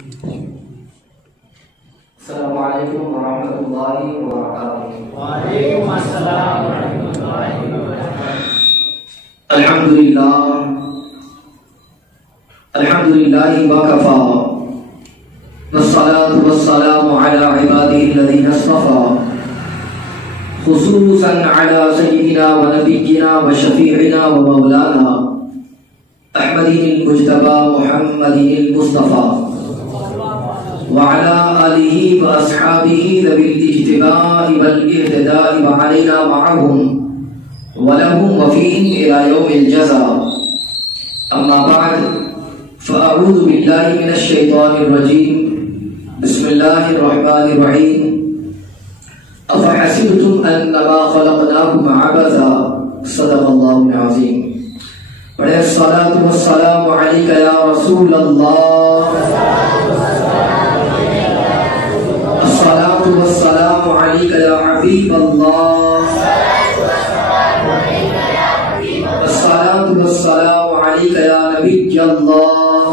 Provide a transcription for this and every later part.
السلام علیکم ورحمۃ اللہ وبرکاتہ۔ وعلیکم السلام ورحمۃ اللہ وبرکاتہ۔ الحمدللہ وکفی والصلاة والسلام علی عباده الذین اصطفى خصوصا علی سیدنا ونبینا وشفیعنا ومولانا احمد المجتبى محمد المصطفى وعلى آله وأصحابه ذوي الاجتباء والاهتداء وعلينا معهم ولهم وفيهم إلى يوم الجزاء. أما بعد فأعوذ بالله من الشيطان الرجيم. بسم الله الرحمن الرحيم. أفحسبتم أنما خلقناكم عبثا. صدق الله العظيم. والصلاة والسلام عليك يا رسول الله. الصلاة والسلام عليك يا حبيب الله. الصلاة والسلام عليك يا نبي الله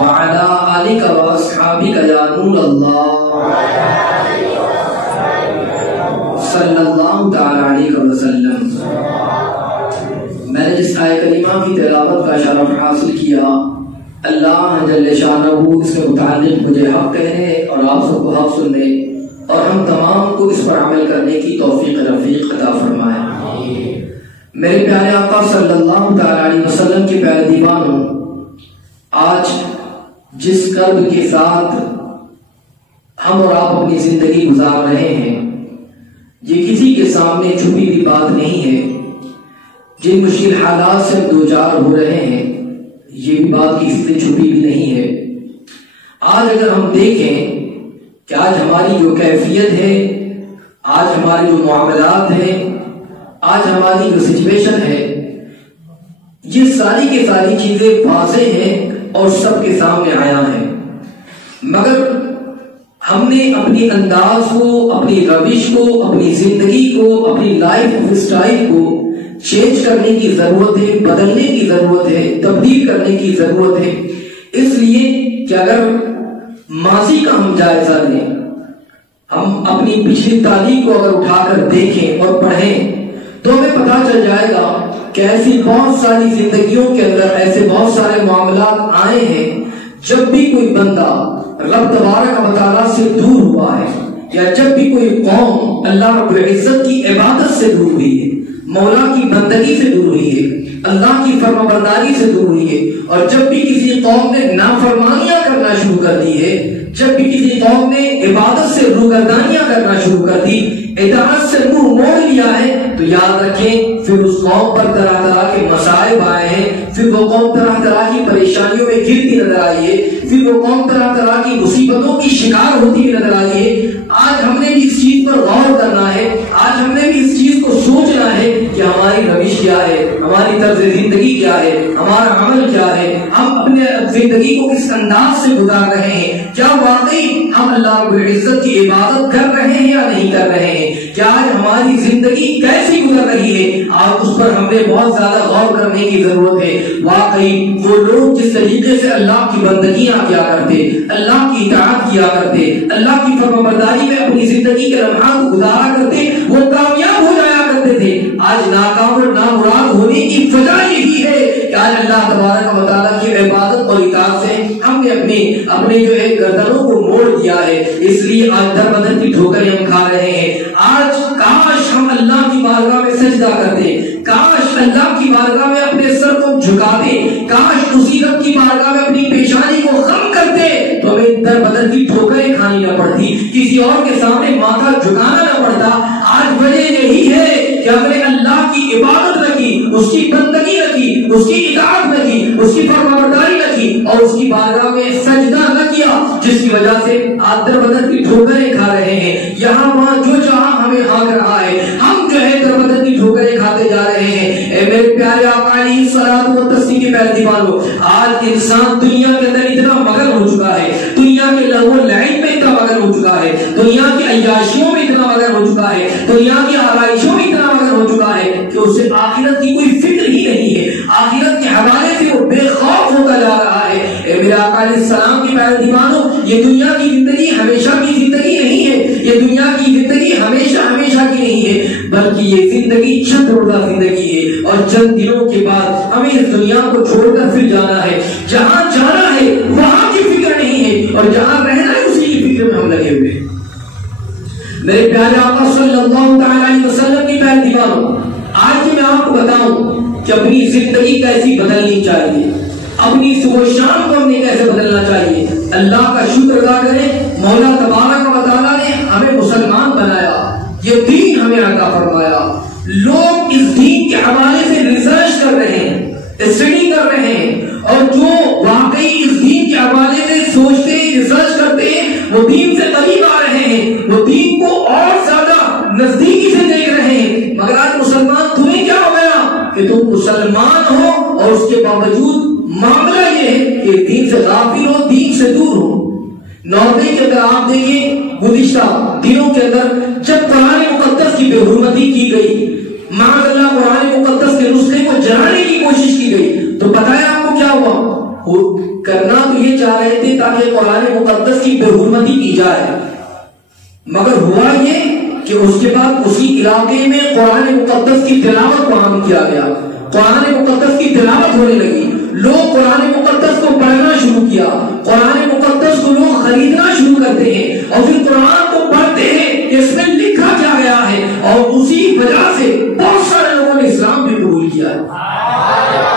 وعلى آلك وأصحابك يا نور الله صلی اللہ تعالی علیہ وسلم۔ میں نے جس آیت کریمہ کی تلاوت کا شرف حاصل کیا، اللہ جل شانہ اس کے متعلق مجھے حق کہنے اور آپ سب کو حق سننے اور ہم تمام کو اس پر عمل کرنے کی توفیق رفیق عطا فرمائے۔ میرے پیارے آقا صلی اللہ تعالی علیہ وسلم کے پیارے دیوانوں، آج جس کرب کے ساتھ ہم اور آپ اپنی زندگی گزار رہے ہیں، یہ کسی کے سامنے چھپی ہوئی بات نہیں ہے۔ جن مشکل حالات سے ہم دوچار ہو رہے ہیں، یہ بھی بات کسی سے چھپی بھی نہیں ہے۔ آج اگر ہم دیکھیں کہ آج ہماری جو کیفیت ہے، آج ہمارے جو معاملات ہیں، آج ہماری جو سچویشن ہے، یہ ساری کی ساری چیزیں واضح ہیں اور سب کے سامنے آیا ہے، مگر ہم نے اپنی انداز کو، اپنی روش کو، اپنی زندگی کو، اپنی لائف سٹائل کو چینج کرنے کی ضرورت ہے، بدلنے کی ضرورت ہے، تبدیل کرنے کی ضرورت ہے۔ اس لیے کہ اگر ماضی کا ہم جائزہ لیں، ہم اپنی پچھلی تاریخ کو اگر اٹھا کر دیکھیں اور پڑھیں تو ہمیں پتہ چل جائے گا کہ ایسی بہت ساری زندگیوں کے اندر ایسے بہت سارے معاملات آئے ہیں جب بھی کوئی بندہ رب تبارک و تعالیٰ سے دور ہوا ہے، یا جب بھی کوئی قوم اللہ رب العزت کی عبادت سے دور ہوئی ہے، مولا کی بندگی سے دور ہوئی ہے، اللہ کی فرمانبرداری سے دور ہوئی ہے، اور جب بھی کسی قوم نے نافرمانیاں کرنا شروع کر دی ہے، جب بھی کسی قوم نے عبادت سے روگردانیاں کرنا شروع کر دی، اطاعت سے منہ موڑ لیا ہے، تو یاد رکھیں پھر اس قوم پر طرح طرح کے مصائب آئے ہیں، پھر وہ قوم طرح طرح کی پریشانیوں میں گرتی نظر آئی ہے، پھر وہ قوم طرح طرح کی مصیبتوں کی شکار ہوتی ہوئی نظر آئی ہے۔ آج ہم نے بھی اس چیز پر غور کرنا ہے، آج ہم نے بھی اس چیز کو سوچنا ہے کہ ہماری روش کیا ہے، ہماری طرز زندگی کیا ہے، ہمارا عمل کیا ہے، ہم اپنے زندگی کو کس انداز سے گزار رہے ہیں، کیا واقعی ہم اللہ رب العزت کی عبادت کر رہے ہیں یا نہیں کر رہے ہیں، کیا آج ہماری زندگی کیسی گزر رہی ہے، آج اس پر ہمیں بہت زیادہ غور کرنے کی ضرورت ہے۔ واقعی وہ لوگ جس طریقے سے اللہ کی بندگیاں کیا کرتے، اللہ کی اطاعت کیا کرتے، اللہ کی فرمانبرداری میں اپنی زندگی کے لمحات کو گزارا کرتے، وہ کامیاب ہو جایا کرتے تھے۔ آج ناکام اور نامراد ہونے کی وجہ یہی ہے کہ آج اللہ تبارک و تعالیٰ کی عبادت اور اطاعت سے ہم نے اپنے جو ہے گردنوں کو موڑ دیا ہے، اس لیے آج در بدر کی ٹھوکریں ہم کھا رہے ہیں۔ آج کاش ہم اللہ کی بارگاہ میں سجدہ کرتے، کاش اللہ کی بارگاہ میں اپنے سر کو جھکاتے، کاش اسی رب کی بارگاہ میں اپنی پیشانی کو خم کرتے تو ہمیں در بدر کی ٹھوکریں کھانی نہ پڑتی، کسی اور کے سامنے ماتھا جھکانا نہ پڑتا۔ آج وجہ یہی ہے کہ ہم نے اللہ کی عبادت نہ کی، اس کی بندگی نہ کی، اس کی اطاعت نہ کی، اس کی فرمانبرداری نہ کی، اور اس کی بارگاہ میں سجدہ نہ کیا، جس کی وجہ سے آج در بدر کی ٹھوکریں کھا رہے ہیں۔ یہاں وہاں جو جہاں ہمیں ہانک رہا ہے، ہم جو ہے در بدر کی ٹھوکریں کھاتے جا رہے ہیں۔ اے میرے پیارے آقا علیہ الصلوۃ والتسلیم کے پیارے دیوانوں، آج انسان دنیا کے اندر اتنا مگن ہو چکا ہے، دنیا کے لہو و لعب میں اتنا مگن ہو چکا ہے، دنیا کی عیاشیوں میں اتنا مگن ہو چکا ہے، دنیا کی آرائشوں میں اتنا مگن ہو چکا ہے کہ اسے آخرت کی کوئی فکر ہی نہیں ہے، آخرت کے حوالے سے وہ بے خوف ہوتا جا رہا ہے، آقا علیہ السلام کی پیارے دیوانوں، یہ دنیا کی زندگی ہمیشہ کی زندگی نہیں ہے، یہ دنیا کی زندگی ہمیشہ کی نہیں ہے، بلکہ یہ زندگی چند روزہ زندگی ہے، اور چند دنوں کے بعد ہمیں اس دنیا کو چھوڑ کر پھر جانا ہے۔ جہاں جانا ہے وہاں کی فکر نہیں ہے، اور جہاں رہنا ہے اسی کی فکر میں ہم لگے ہوئے ہیں۔ میرے پیارے آقا صلی اللہ علیہ وسلم کی پیارے دیوانوں، آج میں آپ کو بتاؤں کہ اپنی زندگی کیسی بدلنی چاہیے، اپنی صبح و شام کو ہمیں کیسے بدلنا چاہیے۔ اللہ کا شکر ادا کریں، مولا تبارک و تعالیٰ نے ہمیں مسلمان بنایا، یہ دین ہمیں عطا فرمایا۔ لوگ اس دین کے حوالے سے ریسرچ کر رہے ہیں، اسٹڈی کر رہے ہیں، اور جو واقعی اس دین کے حوالے سے سوچتے ہیں، ریسرچ کرتے ہیں، وہ دین سے قریب آ رہے ہیں، وہ دین کو اور زیادہ نزدیکی سے دیکھ رہے ہیں۔ مگر آج مسلمان تمہیں کیا ہو گیا کہ تم مسلمان ہو اور اس کے باوجود معاملہ یہ ہے کہ دین سے غافل ہو، دین سے دور ہو۔ نوردے کے اندر آپ دیکھیں گزشتہ دنوں کے اندر جب قرآن مقدس کی بے حرمتی کی گئی، معاذ اللہ قرآن مقدس کے نسخے کو جلانے کی کوشش کی گئی، تو پتہ ہے آپ کو کیا ہوا؟ کرنا تو یہ چاہ رہے تھے تاکہ قرآن مقدس کی بے حرمتی کی جائے، مگر ہوا یہ کہ اس کے بعد اسی علاقے میں قرآن مقدس کی تلاوت کو عام کیا گیا، قرآن مقدس کی تلاوت ہونے لگی، لوگ قرآن مقدس کو پڑھنا شروع کیا، قرآن مقدس کو لوگ خریدنا شروع کرتے ہیں، اور پھر قرآن کو پڑھتے ہیں کہ اس میں لکھا کیا گیا ہے، اور اسی وجہ سے بہت سارے لوگوں نے اسلام بھی قبول کیا ہے۔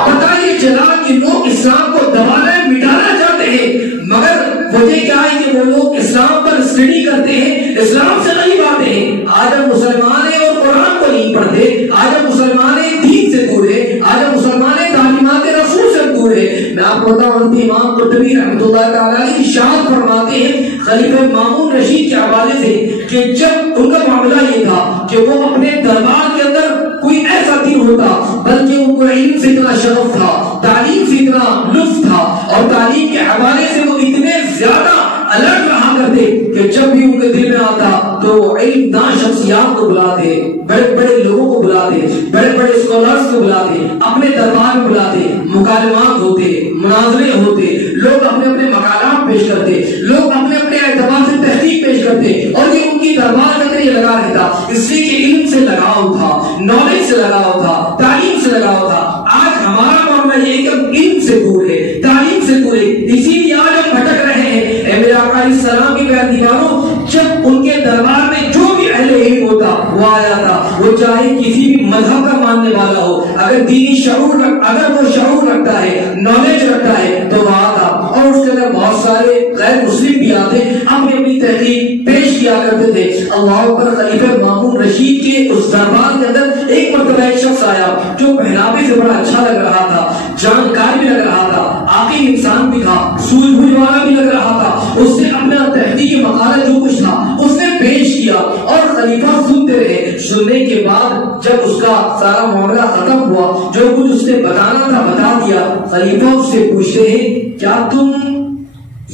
پتہ یہ چلا کہ لوگ اسلام کو دبانا مٹانا چاہتے ہیں، مگر وجہ کیا ہے کہ وہ لوگ اسلام پر اسٹڈی کرتے ہیں، اسلام سے قریب آتے ہیں۔ آج ہم مسلمان ہیں اور قرآن کو نہیں پڑھتے، آج ہم مسلمان ہیں دین سے دور ہے، آج ہم مسلمان ہیں تعلیمات رسول سے دور ہے۔ میں آپ کو بتاؤں حضرت امام قرطبی رحمۃ اللہ تعالیٰ علیہ ارشاد فرماتے ہیں خلیفہ مامون رشید کے حوالے سے کہ جب ان کا معاملہ یہ تھا کہ وہ اپنے دربار کے اندر کوئی ایسا دن ہوتا، بلکہ ان کو علم سے اتنا شغف تھا، تعلیم سے اتنا لطف تھا، اور تعلیم کے حوالے سے وہ اتنے زیادہ الرٹ رہا کرتے کہ جب بھی ان کے دل میں آتا تو وہ علم دان شخصیات کو بلاتے، بڑے بڑے لوگوں کو بلاتے، بڑے بڑے اسکالرز کو بلاتے، اپنے دربار میں بلاتے، مکالمات ہوتے، مناظرے ہوتے، لوگ اپنے اپنے مقالات پیش کرتے، لوگ اپنے اپنے اعتبار سے تحقیق پیش کرتے، اور یہ ان کی دربار کے اندر یہ لگا رہتا، اس لیے کہ علم سے لگاؤ تھا، نالج سے لگاؤ تھا، تعلیم سے لگاؤ تھا۔ آج ہمارا معاملہ یہ ہے کہ ہم علم سے دور ہے، تعلیم سے دور ہے، اسی لیے آج ہم بھٹک رہے ہیں۔ اے میرے آقا علیہ السلام کی پیارے دیوانوں، جب ان کے دربار میں جو بھی اہل علم ہوتا وہ آیا تھا، وہ چاہے کسی بھی مذہب کا ماننے والا ہو، اگر دینی شعور اگر وہ شعور رکھتا ہے، نالج رکھتا ہے، تو وہ آتا، اور اس کے اندر بہت سارے غیر مسلم بھی آتے، اپنی اپنی تحقیق پیش کیا کرتے تھے۔ اللہ اکبر۔ خلیفہ مامون رشید کے اس دربار کے اندر ایک مرتبہ ایک شخص آیا جو پہناوے سے بڑا اچھا لگ رہا تھا، جانکار بھی لگ رہا تھا، عاقل انسان بھی تھا، سوجھ بوجھ والا بھی لگ رہا تھا۔ اس نے اپنا تحقیقی مقالہ جو کچھ تھا اس نے پیش کیا، اور خلیفہ سنتے رہے۔ سننے کے بعد جب اس کا سارا معاملہ ختم ہوا، جو کچھ اس نے بتانا تھا بتا دیا، خلیفہ اس سے پوچھتے ہیں کیا تم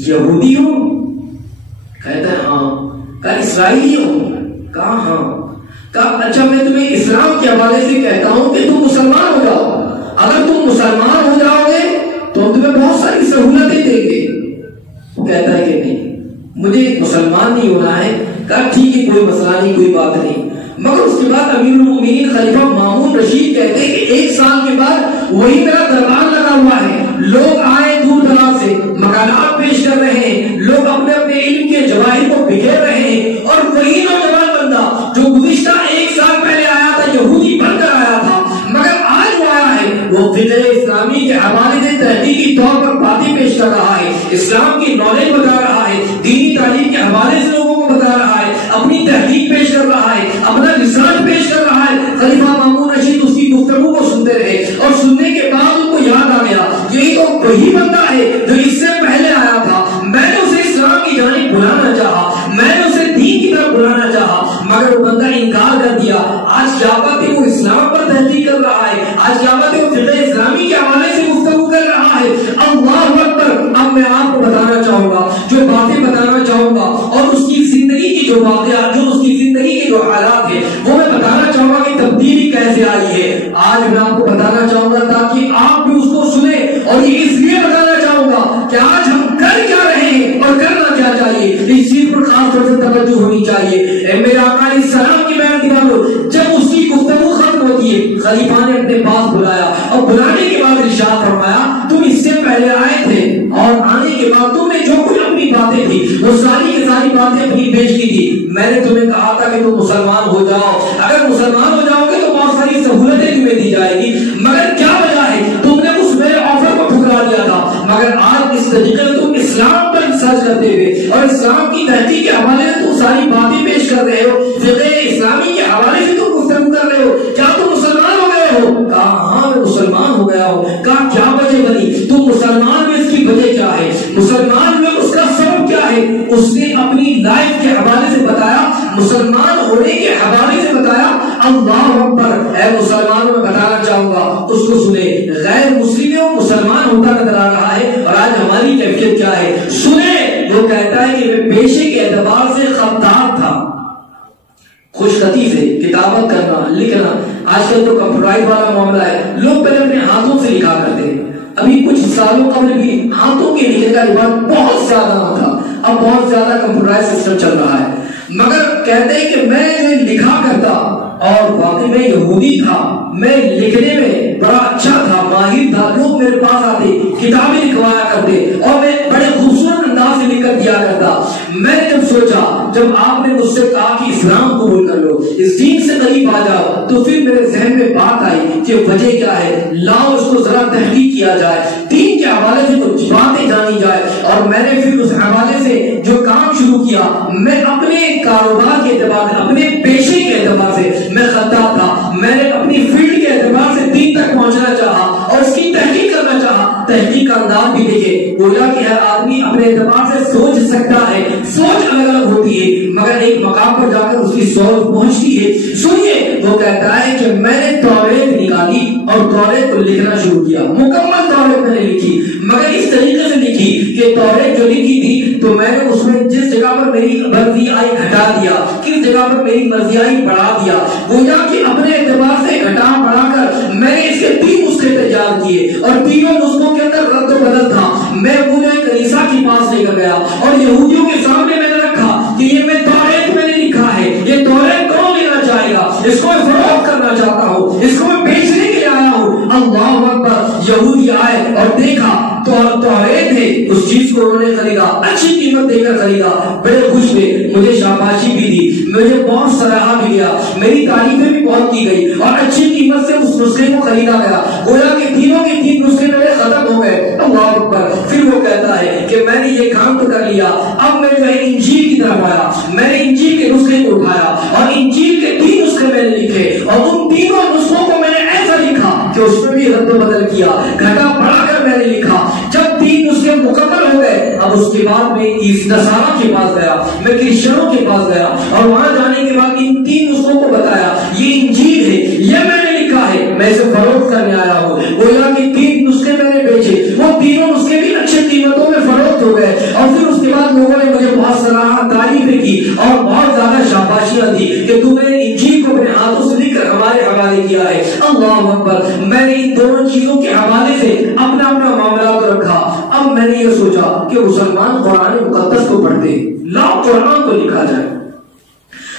یہودی ہو؟ کہتا ہے ہاں۔ کہا اسرائیلی ہو؟ کہا ہاں۔ کہا اچھا میں تمہیں اسلام کے حوالے سے کہتا ہوں کہ تم مسلمان ہو جاؤ، اگر تم مسلمان ہو جاؤ گے تو ہم تمہیں بہت ساری سہولتیں دیں گے۔ وہ کہتا ہے کہ نہیں مجھے مسلمان نہیں ہونا ہے۔ کہا ٹھیک ہے کوئی مسئلہ نہیں، کوئی بات نہیں۔ مگر اس کے بعد امیر المؤمنین خلیفہ مامون رشید کہتے ہیں کہ ایک سال کے بعد وہی میرا دربار لگا ہوا ہے، لوگ آئے دور دراز سے، مقالات پیش کر رہے ہیں، لوگ اپنے اپنے علم کے جواہر کو بکھیر رہے ہیں، اور وہی نوجوان بندہ جو گزشتہ ایک سال پہلے آیا تھا یہودی بن کر آیا تھا، مگر آج وہ آیا ہے، وہ فقہ اسلامی کے حوالے سے تحقیقی طور پر باتیں پیش کر رہا ہے، اسلام کی نالج بتا رہا ہے، دینی تعلیم کے حوالے سے لوگوں کو بتا رہا ہے، اپنی تحقیق پیش کر رہا ہے، اپنا ریسرچ پیش کر رہا ہے۔ خلیفہ مامون رشید اس کی گفتگو کو سنتے رہے، اور سننے کے بعد ان کو یاد آ گیا یہی تو وہی بندہ ہے جو اس سے پہلے آیا تھا، میں نے اسے اسلام کی جانب بلانا چاہا، میں نے اسے دین کی طرف بلانا چاہا، مگر وہ بندہ انکار کر دیا۔ آج کیا بات ہے وہ اسلام پر تحقیق کر رہا ہے، آج کیا بات ہے وہ فقہ اسلامی کے حوالے سے گفتگو کر رہا ہے۔ اللہ اکبر۔ اب میں آپ کو بتانا چاہوں گا، جو باتیں بتانا چاہوں گا، اور اس کی زندگی کی جو واقعات، جو اس کی زندگی کے جو حالات ہیں، وہ میں بتانا چاہوں گا کہ تبدیلی کیسے آئی ہے۔ آج میں آپ کو بتانا چاہوں گا تاکہ آپ بھی اس کو سنیں، اور یہ اس لیے بتانا چاہوں گا کہ کہ آج ہم کر کیا رہے ہیں اور کرنا کیا چاہیے، اس چیز پر خاص طور سے توجہ ہونی چاہیے۔ اے میرے آقا علیہ السلام کی بیان دیواروں، جب اس کی گفتگو ختم ہوتی ہے، خلیفہ نے اپنے پاس بلایا اور بلانے کے بعد ارشاد فرمایا تم اس سے پہلے آئے تھے اور آنے کے بعد تم نے جو کچھ اپنی باتیں تھی وہ ساری کی ساری باتیں اپنی پیش کی تھی۔ میں نے تمہیں کہا تھا کہ تم مسلمان ہو جاؤ، اگر مسلمان ہو جاؤ گے تو بہت ساری سہولتیں تمہیں دی جائے گی، مگر کیا وجہ ہے تم نے اس میرے آفر کو ٹھکرا دیا تھا، مگر آج اس طریقے میں تم اسلام پر سرچ کرتے ہوئے اور اسلام کی تحقیق کے حوالے سے تم ساری باتیں پیش کر رہے ہو، فقہ اسلامی کے حوالے سے تم گفتگو کر رہے ہو، کیا تم مسلمان ہو گئے ہو؟ کہا ہاں میں مسلمان ہو گیا ہوں۔ کہا کیا وجہ بنی؟ تم مسلمان میں اس کی وجہ کیا ہے؟ مسلمان میں اس کا سبب کیا ہے؟ اس نے اپنی لائف کے حوالے سے بتایا، مسلمان ہونے کے حوالے سے بتایا۔ اللہ اکبر، اے مسلمانوں میں بتانا چاہوں گا، اس کو سنے، غیر مسلموں مسلمان ہوتا نظر آ رہا ہے اور آج ہماری کیفیت کیا ہے سنے۔ وہ کہتا ہے کہ میں پیشے کے اعتبار سے خطاط تھا، خوش خطی سے کتابت کرنا لکھنا، آج کل تو کمپیوٹرائز والا معاملہ ہے، لوگ پہلے اپنے ہاتھوں سے لکھا کرتے ہیں، ابھی کچھ سالوں قبل بھی ہاتھوں کے لکھنے کا رواج بہت زیادہ تھا، اب بہت زیادہ کمپیوٹرائز سسٹم چل رہا ہے، مگر کہتے ہیں کہ میں جو لکھا کرتا اور واقعی میں یہودی تھا، میں لکھنے میں بڑا اچھا تھا، ماہر تھا، لوگ میرے پاس آتے کتابیں لکھوایا کرتے اور میں بڑے خوبصورت انداز سے لکھ کر دیا کرتا۔ میں نے جب سوچا، جب آپ نے مجھ سے کہا کہ اسلام قبول کر لو، اس دین سے قریب آ جاؤ، تو پھر میرے ذہن میں بات آئی کہ وجہ کیا ہے، لاؤ اس کو ذرا تحقیق کیا جائے، دین کے حوالے سے کچھ باتیں جانی جائے، اور میں نے پھر اس حوالے سے جو کام شروع کیا، میں اپنے کاروبار کے اعتبار سے، اپنے پیشے کے اعتبار سے میں خطاط تھا، میں نے اپنی فیلڈ کے اعتبار سے دین تک پہنچنا چاہا اور اس کی تحقیق کرنا چاہا۔ تحقیق کا انداز بھی دیکھے، گویا کہ ہر آدمی اپنے اعتبار سے سوچ سکتا ہے، سوچ الگ الگ ہوتی ہے، مگر ایک مقام پر جا کر اس کی سوچ پہنچتی ہے۔ سنیے، وہ کہتا ہے کہ میں نے توریت نکالی اور توریت کو لکھنا شروع کیا، مکمل توریت میں نے لکھی، مگر اس طریقے سے لکھی کہ توریت جو لکھی تھی تو میں نے اس میں جس جگہ پر میری مرضی آئی گھٹا دیا، کس جگہ پر میری مرضی آئی بڑھا دیا، گویا کہ اپنے اعتبار سے گھٹا بڑھا کر میں نے اس کے 3 نسخے تیار کیے اور تینوں نسخوں کے اندر رد و بدل تھا۔ میں پورے کلیسا کے پاس لے کر گیا اور یہودیوں کے سامنے میں نے رکھا کہ یہ میں توریت میں نے لکھا ہے، یہ توریت کون لینا چاہے گا، اس کو میں فروخت کرنا چاہتا ہوں، اس کو میں بیچنے کے لیے آیا ہوں۔ اللہ اکبر، یہودی آئے اور دیکھا تو توریت ہے، اس چیز کو انہوں نے خریدا، اچھی قیمت دے کر خریدا، بڑے خوش ہوئے، مجھے شاباشی بھی دی، مجھے بہت سراہا بھی گیا، میری تعریفیں بھی بہت کی گئی اور اچھی قیمت سے اس نسخے کو خریدا گیا، گویا کہ تینوں کے 3 نسخے میرے ختم ہو گئے۔ اللہ اکبر، پھر وہ کہتا ہے کہ میں نے یہ کام تو کر لیا، اب میں جو ہے انجیل کی طرف آیا، میں نے انجیل کے نسخے کو اٹھایا اور انجیل کے 3 نسخے میں نے لکھے اور ان تینوں نسخوں کو میں نے ایسا لکھا کہ اس میں بھی رد و بدل کیا، گھٹا بڑھا کر میں نے لکھا۔ جب 3 نسخے مکمل ہو گئے، اب اس کے بعد میں نصارا کے پاس گیا، میں کرسچنوں کے پاس گیا اور وہاں جانے کے بعد ان 3 نسخوں کو بتایا یہ انجیل ہے، یہ میں نے لکھا ہے، میں اسے فروخت کرنے آیا ہوں۔ گویا کہ 3 نسخے میں نے بیچے، وہ تینوں نسخے بھی اچھے قیمتوں میں فروخت ہو گئے اور پھر اس کے بعد لوگوں نے مجھے بہت سراہا، تعریفیں کی اور بہت زیادہ شاباشیاں دی کہ تم نے انجیل کو اپنے ہاتھوں سے لکھ کر ہمارے حوالے کیا ہے۔ اللہ اکبر، میں نے ان دونوں چیزوں کے حوالے سے اپنا معاملات رکھا۔ اب میں نے یہ سوچا کہ مسلمان قرآن مقدس کو پڑھتے، لاؤ قرآن کو لکھا جائے۔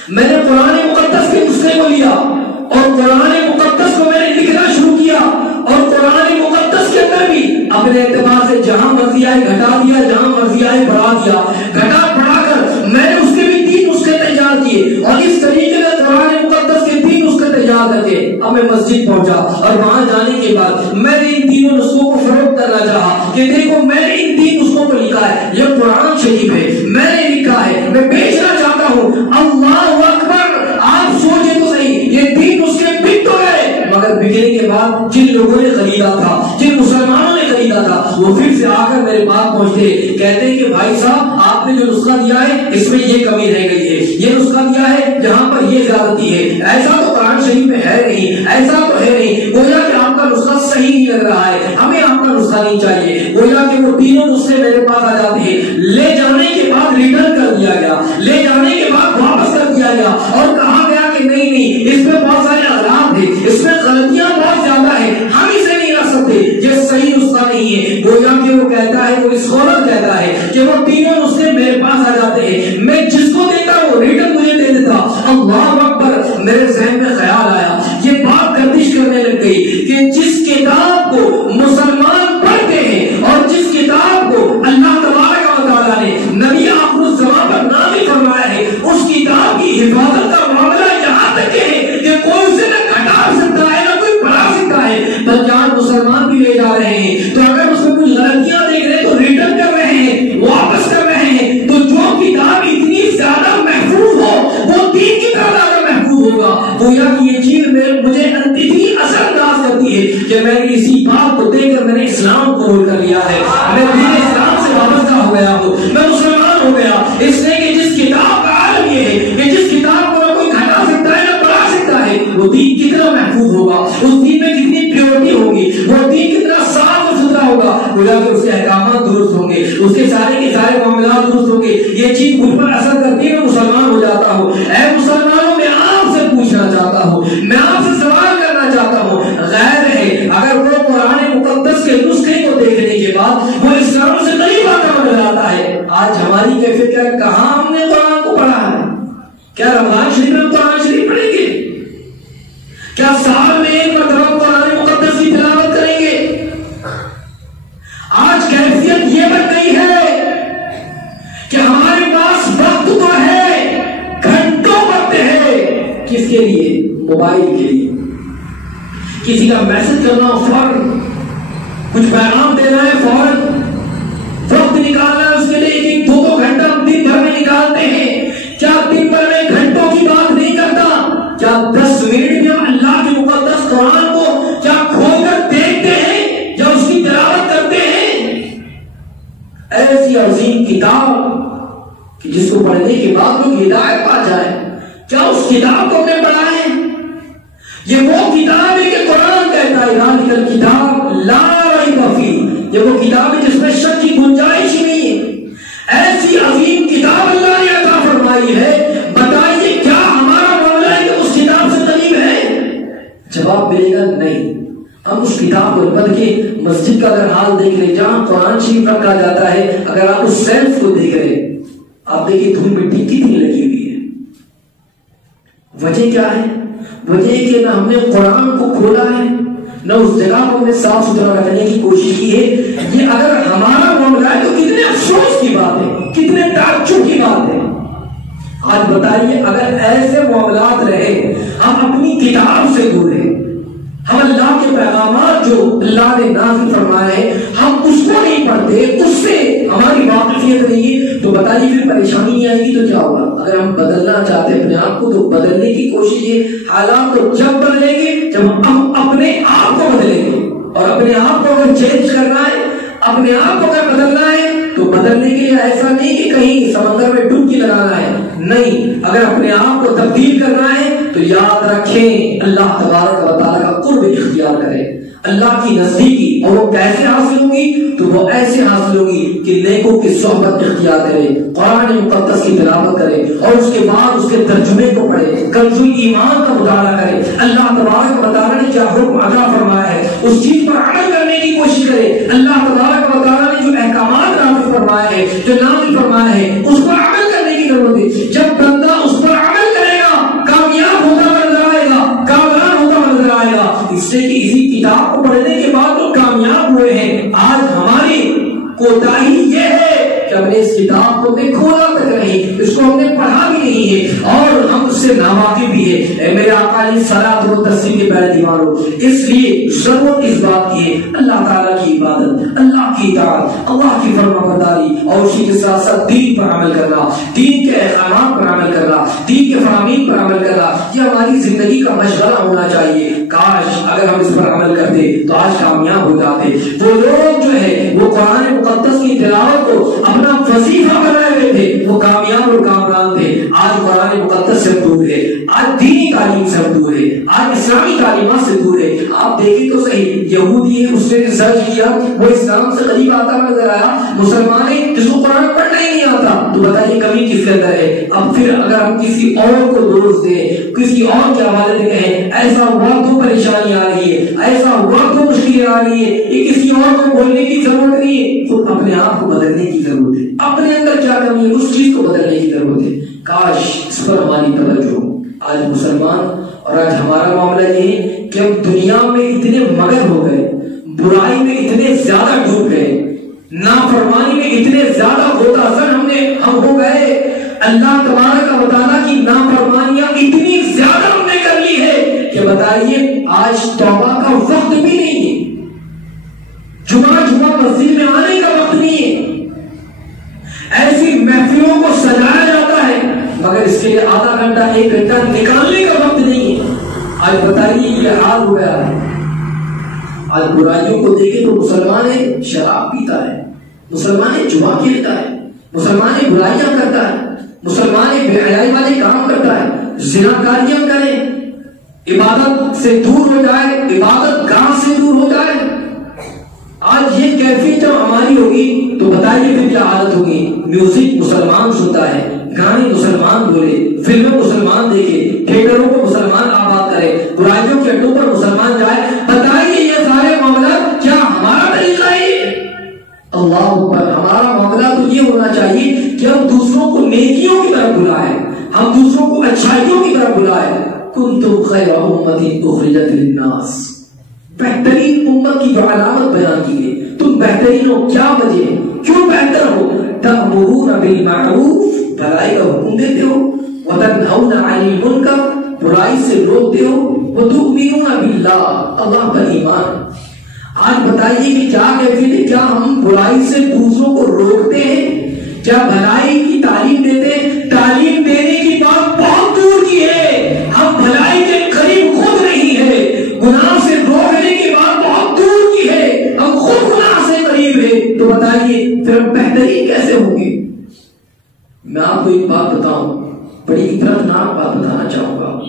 میں نے قرآن مقدس کے نسخے کو لیا اور قرآن مقدس کو میں نے لکھنا شروع کیا اور قرآن مقدس کے اندر بھی اپنے اعتبار سے جہاں مرضی آئے گھٹا دیا، جہاں مرضی آئے بڑھا دیا، گھٹا بڑھا کر میں نے اس کے بھی 3 نسخے تیار کیے اور اس طریقے سے قرآن مقدس کے 3 نسخے تیار کر کے اب میں مسجد پہنچا اور وہاں جانے کے بعد میں نے ان تینوں نسخوں کو فروخت کرنا چاہا کہ دیکھو میں نے ان 3 نسخوں کو لکھا ہے، یہ قرآن شریف ہے، میں نے لکھا ہے، میں بیچنا چاہتا ہوں۔ اللہ اکبر، آپ سوچیں تو صحیح، یہ 3 نسخے بک تو گئے، مگر بکنے کے بعد جن لوگوں نے خریدا تھا، جن مسلمانوں نے خریدا تھا، وہ پھر سے آ کر میرے پاس پہنچتے، کہتے ہیں کہ بھائی صاحب آپ نے جو نسخہ دیا ہے اس میں یہ کمی رہ گئی ہے، یہ نسخہ دیا ہے جہاں پر یہ زیادتی ہے، ایسا تو قرآن شریف میں ہے نہیں، ایسا تو ہے نہیں، گویا کہ آپ کا نسخہ صحیح نہیں لگ رہا ہے، ہمیں آپ کا نسخہ نہیں چاہیے۔ گویا کہ وہ تینوں نسخے میرے پاس آ جاتے ہیں، لے جانے کے بعد ریٹرن کر دیا گیا، لے جانے کے بعد واپس کر دیا گیا اور کہا گیا کہ نہیں اس میں بہت سارے اغراض ہیں، اس میں غلطیاں بہت زیادہ ہیں، ہم اسے نہیں رکھ سکتے، یہ صحیح نسخہ نہیں نہیں ہے، گویا کہ وہ کہتا ہے، وہ اسکالر کہتا ہے کہ وہ تینوں نسخے میرے پاس آ جاتے ہیں، میں جس کو دیتا وہ ریٹن مجھے دے دیتا۔ اللہ اکبر، میرے ذہن میں خیال آیا، یہ بات گردش کرنے لگ گئی کہ جس کتاب کو مسلمان پڑھتے ہیں اور جس کتاب کو اللہ تبارک و تعالیٰ نے نبی آخر الزمان پر نازل فرمایا ہے، اس کتاب کی حفاظت کا معاملہ یہاں تک ہے کہ کوئی اسے نہ گھٹا سکتا ہے نہ کوئی بڑھا سکتا ہے، بلکہ آج مسلمان بھی لے جا رہے ہیں تو اگر اس میں کچھ غلطیاں دیکھ رہے ہیں تو ریٹرن کر رہے ہیں، واپس کر رہے ہیں۔ تو جو کتاب اتنی زیادہ محفوظ ہو وہ دین کی طرح زیادہ محفوظ ہوگا۔ گویا کہ یہ چیز مجھے اتنی اثر انداز کرتی ہے کہ میں نے اسی بات کو دیکھ کر میں نے اسلام قبول کر لیا ہے، میں دین اسلام سے وابستہ ہو گیا ہوں، میں مسلمان ہو گیا، اس لیے کہ جس کتاب کا عالم یہ ہے کہ جس کتاب کو نہ کوئی گھٹا سکتا ہے نہ بڑھا سکتا ہے، وہ دین کتنا محفوظ ہوگا، اس دین میں کتنی پیورٹی ہوگی، وہ دین کتنا صاف اور ستھرا ہوگا، گویا کہ اس کے احکامات درست ہوں گے، اس کے سارے کے سارے معاملات درست ہوں گے۔ یہ چیز مجھ پر اثر کرتی ہے، میں مسلمان ہو جاتا ہوں۔ اے مسلمانوں، میں آپ سے پوچھنا چاہتا ہوں، میں آپ سے سوال کرنا چاہتا ہوں، غیر ہے اگر وہ قرآن مقدس کے نسخے کو دیکھنے کے بعد وہ اسلام سے قریب آتا نظر آتا ہے، آج ہماری کیفیت کیا، کہاں ہم نے قرآن کو پڑھا ہے؟ کیا رمضان شریف میں قرآن شریف پڑھیں گے؟ کیا سال میں ایک مرتبہ قرآن مقدس کی تلاوت کریں گے؟ آج کیفیت یہ بن گئی ہے کہ ہمارے پاس وقت تو ہے، گھنٹوں وقت ہے، کس کے لیے؟ موبائل کے لیے۔ کسی کا میسج کرنا ہو فوراً، کچھ پیغام دینا ہے فوراً، وقت نکالنا ہے اس کے لیے کہ 2 گھنٹہ دن بھر میں نکالتے ہیں۔ کیا دن بھر میں گھنٹوں کی بات نہیں کرتا؟ کیا 10 منٹ میں ہم اللہ کے مقدس قرآن کو کیا کھول کر دیکھتے ہیں یا اس کی تلاوت کرتے ہیں؟ ایسی عظیم کتاب کہ جس کو پڑھنے کے بعد لوگ ہدایت پا جائیں، کیا اس کتاب کو ہم نے پڑھا ہے؟ یہ وہ کتاب ہے کہ قرآن کہتا ہے ذالک الکتاب لا ریب فیہ، یہ وہ کتاب ہے جس میں شک کی گنجائش ہی نہیں ہے۔ ایسی عظیم کتاب اللہ نے عطا فرمائی ہے، بتائیے کیا ہمارا معاملہ ہے کہ اس کتاب سے قریب ہے؟ جواب ملے گا نہیں۔ ہم اس کتاب کو بلکہ مسجد کا اگر حال دیکھ لیں جہاں قرآن شریف رکھا جاتا ہے، اگر آپ اس سیلف کو دیکھ رہے آپ دیکھیں دھول مٹی کتنی لگی ہوئی ہے۔ وجہ کیا ہے؟ وجہ یہ کہ نہ ہم نے قرآن کو کھولا ہے، نہ اس جگہ کو ہم نے صاف ستھرا رکھنے کی کوشش کی ہے۔ یہ اگر ہمارا معاملہ ہے تو کتنے افسوس کی بات ہے، کتنے تعجب کی بات ہے۔ آج بتائیے اگر ایسے معاملات رہے، ہم اپنی کتاب سے دور ہیں، ہم اللہ کے پیغامات جو اللہ نے نازل فرمائے ہیں ہم اس کو نہیں پڑھتے، اس سے ہماری واقفیت نہیں ہے، تو بتائیے پھر پریشانی نہیں آئے گی تو کیا ہوگا؟ اگر ہم بدلنا چاہتے ہیں اپنے آپ کو تو بدلنے کی کوشش ہے۔ حالات تو جب بدلیں گے جب ہم اپنے آپ کو بدلیں گے، اور اپنے آپ کو اگر چینج کرنا ہے، اپنے آپ کو اگر بدلنا ہے تو بدلنے کے لیے ایسا نہیں کہ کہیں سمندر میں ڈبکی لگانا ہے، نہیں، اگر اپنے آپ کو تبدیل کرنا ہے تو یاد رکھیں اللہ تبارک و تعالیٰ کا قرب اختیار کریں، اللہ کی نزدیکی، اور وہ کیسے حاصل ہوگی؟ تو وہ ایسے حاصل ہوگی کہ نیکوں کی صحبت اختیار کریں، قرآن مقدس کی تلاوت کریں، اور اس کے بعد اس کے ترجمے کو پڑھیں، کنز ایمان کا مطالعہ کریں، اللہ تبارک و تعالیٰ نے کیا حکم عطا فرمایا ہے اس چیز پر عمل کرنے کی کوشش کریں، اللہ تبارک و تعالیٰ نے جو احکامات نازل فرمائے ہیں، جو نازل فرمائے ہیں اس پر عمل کرنے کی ضرورت ہے۔ جب بندہ اس پر عمل کرے گا کامیاب ہوتا نظر آئے گا، کامیاب ہوتا نظر آئے گا۔ اس سے کہ اسی کتاب کو پڑھنے کے بعد وہ کامیاب ہوئے ہیں، آج ہماری کوتاہی یہ ہے کہ ہم نے اس کتاب کو نے کھولا تک نہیں، اس کو ہم نے پڑھا بھی نہیں ہے، اور ہم اس سے ناواقف بھی ہے۔ اے میرے آقا علیہ الصلوۃ والتسلیم کے پیارے دیوانوں، اس لیے ضرورت اس بات کی ہے اللہ تعالیٰ کی عبادت، اللہ کی اطاعت، اللہ کی فرمانبرداری، اور اسی کے ساتھ ساتھ دین پر عمل کرنا، دین کے احکامات پر عمل کرنا، دین کے فرامین پر عمل کرنا، یہ ہماری زندگی کا مشغلہ ہونا چاہیے۔ کاش اگر ہم اس پر عمل کرتے تو آج کامیاب ہو جاتے۔ وہ لوگ جو ہے وہ قرآن مقدس کی تلاوت کو اپنا وظیفہ بنائے ہوئے تھے، وہ کامیاب اور کامران تھے۔ آج قرآن مقدس سے دور ہے، آج دینی تعلیم سے دور ہے، آج اسلامی تعلیمات سے دور ہے۔ آپ دیکھیں تو صحیح، یہودی ہے اس نے ریسرچ کیا، وہ اسلام سے قریب آتا نظر آیا، مسلمان ہے جس کو قرآن پڑھنا ہی نہیں آتا تو بتائیے کمی کس کے اندر ہے؟ اب پھر اگر ہم کسی اور کو دوست دیں، کسی اور کے حوالے سے کہیں ایسا ہوا تو پریشانی آ رہی ہے، ایسا ہوا تو مشکلیں آ رہی ہے، یہ کسی اور کو بولنے کی ضرورت نہیں ہے، خود اپنے آپ کو بدلنے کی ضرورت ہے، اپنے اندر کیا کمی ہے اس چیز کو بدلنے کی ضرورت ہے۔ کاش اس پر ہماری توجہ ہو۔ آج مسلمان اور آج ہمارا معاملہ یہ ہے کہ ہم دنیا میں اتنے مگن ہو گئے، برائی میں اتنے زیادہ ڈوب گئے، نافرمانی میں اتنے زیادہ غوطہ زن ہم ہو گئے، اللہ تبارک و تعالیٰ کی نافرمانیاں اتنی زیادہ ہم نے کر لی ہے کہ بتائیے آج توبہ کا وقت بھی نہیں ہے، جمعہ مسجد میں آنے کا وقت نہیں ہے، ایسی محفلوں کو سجایا جاتا ہے مگر اس کے لیے آدھا گھنٹہ ایک گھنٹہ نکالنے کا وقت نہیں ہے۔ آج بتائیے یہ حال ہو گیا ہے۔ آج برائیوں کو دیکھیں تو مسلمان شراب پیتا ہے، مسلمان جوا کھیلتا ہے، مسلمان برائیاں کرتا ہے، مسلمان بے حیائی والے کام کرتا ہے، زناکاریاں کرے، عبادت سے دور ہو جائے، عبادت گاہ سے دور ہو جائے۔ آج یہ کیفیت جب ہماری ہوگی تو بتائیے پھر کیا حالت ہوگی؟ میوزک مسلمان سنتا ہے، گانے مسلمان بولے، فلمیں مسلمان دیکھے، تھیٹروں کو مسلمان آباد کرے، برائیوں کے اڈوں پر مسلمان جائے، بتائیے یہ سارے معاملات کیا ہمارا طریقہ ہے؟ اللہ اکبر، ہمارا معاملہ تو یہ ہونا چاہیے کہ ہم دوسروں کو نیکیوں کی طرف بلائیں، ہم دوسروں کو اچھائیوں کی طرف بلائیں۔ کنتم خیر امۃ اخرجت للناس، بہترین امت کی جو علامت بیان کی ہے، تم بہترین ہو، کیا وجہ ہے، کیوں بہتر ہو؟ تأمرون بالمعروف، بھلائی کا حکم دیتے ہو، وتنہون عن المنکر، برائی سے روکتے ہو، وتؤمنون باللہ، اللہ پر ایمان۔ آج بتائیے کہ کیا کیفیت ہے؟ کیا ہم برائی سے دوسروں کو روکتے ہیں؟ کیا بھلائی کی تعلیم دیتے ہیں؟ تعلیم دینے کی بات بہت دور کی ہے، ہم بھلائی کے قریب خود نہیں ہے، گناہ سے روکنے کی بات بہت دور کی ہے، ہم خود گناہ سے قریب ہے، تو بتائیے پھر ہم بہترین کیسے ہوں گے؟ میں آپ کو ایک بات بتاؤں، بڑی عبرتناک بات بتانا چاہوں گا،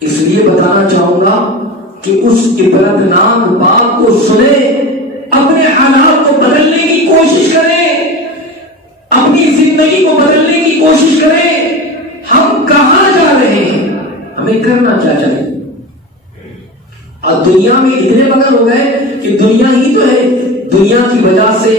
اس لیے بتانا چاہوں گا کہ اس عبرتناک بات کو سنیں، اپنے حالات کو بدلنے کی کوشش کریں، اپنی زندگی کو بدلنے کی کوشش کریں۔ ہم کہاں جا رہے ہیں؟ ہمیں کرنا کیا چاہیے؟ اور دنیا میں اتنے مگن ہو گئے کہ دنیا ہی تو ہے، دنیا کی وجہ سے